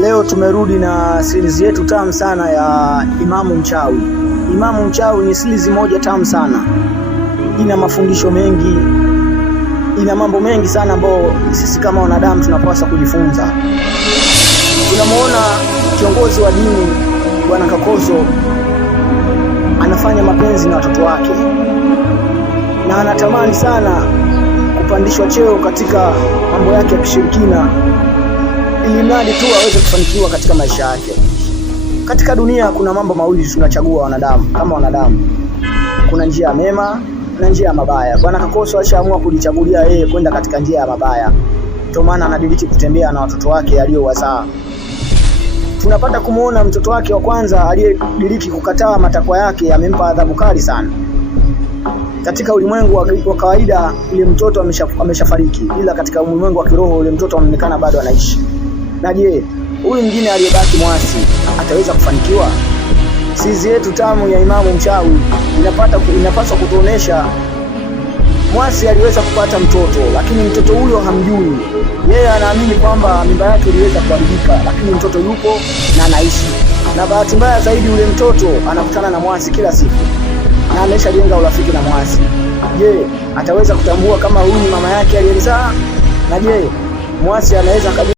Leo tumerudi na series yetu tamu sana ya Imamu Mchawi. Imamu Mchawi ni series moja tamu sana, ina mafundisho mengi, ina mambo mengi sana ambayo sisi kama wanadamu tunapaswa kujifunza. Tunamuona kiongozi wa dini Bwana Kakoso anafanya mapenzi na watoto wake na anatamani sana kupandishwa cheo katika mambo yake ya kishirikina, ili mradi tu aweze kufanikiwa katika maisha yake. Katika dunia kuna mambo mawili tunachagua wanadamu, kama wanadamu. Kuna njia ya mema na njia ya mabaya. Bwana Kakoso aliamua kujichagulia yeye kwenda katika njia ya mabaya. Ndio maana anadiriki kutembea na watoto wake aliyowazaa. Tunapata kumuona mtoto wake wa kwanza aliyediriki kukataa matakwa yake amempa adhabu kali sana. Katika ulimwengu wa kawaida yule mtoto ameshafariki, ila katika ulimwengu wa kiroho yule mtoto anaonekana bado anaishi. Na je, huyu mwingine aliyebaki mwasi ataweza kufanikiwa? Sizi yetu tamu ya Imamu Mchawi inapaswa kutuonesha mwasi aliweza kupata mtoto, lakini mtoto huyo hamjui. Yeye anaamini kwamba mimba yake iliweza kuharibika, lakini mtoto yupo na anaishi. Na bahati mbaya zaidi yule mtoto anakutana na mwasi kila siku na ameshajenga urafiki na mwasi. Je, ataweza kutambua kama huyu ni mama yake aliyemzaa? Na je, mwasi anaweza